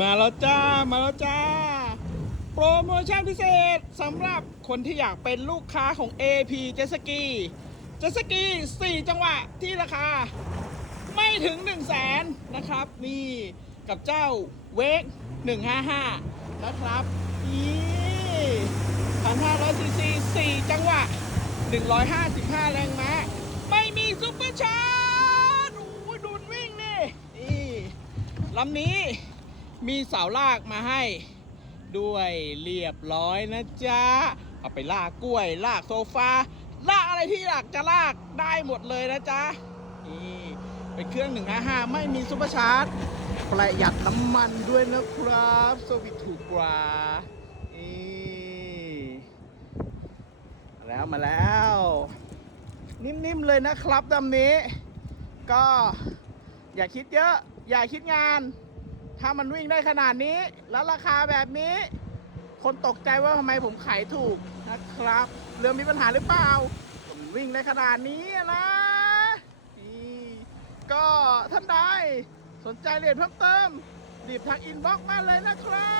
มาแล้วจ้า มาแล้วจ้า โปรโมชั่นพิเศษสำหรับคนที่อยากเป็นลูกค้าของ AP เจสกีเจสกี 4 จังหวะที่ราคา ไม่ถึง 1 0 0 0 0แสนนะครับ นี่กับเจ้าเวก155 นะครับนี่1,500ซีซี4จังหวะ 155 แรงม้า ไม่มีซุปเปอร์ชาร์จโอ้ยดูดวิ่งนี่นี่ลำนี้ มีเสาลากมาให้ด้วยเรียบร้อยนะจ๊ะ เอาไปลากกล้วย ลากโซฟา ลากอะไรที่อยากจะลากได้หมดเลยนะจ๊ะ นี่เป็นเครื่อง 155 ไม่มีซุปเปอร์ชาร์จ ประหยัดน้ำมันด้วยนะครับสวิตถูกกว่านี่มาแล้วมาแล้ว นิ่มๆเลยนะครับดำนี้ ก็อย่าคิดเยอะ อย่าคิดงาน ถ้ามันวิ่งได้ขนาดนี้ แล้วราคาแบบนี้ คนตกใจว่าทำไมผมขายถูกนะครับ เรือมีปัญหาหรือเปล่าผมวิ่งได้ขนาดนี้นะนี่ก็ท่านใดสนใจเรียนเพิ่มเติมรีบทักอินบ็อกซ์มาเลยนะครับ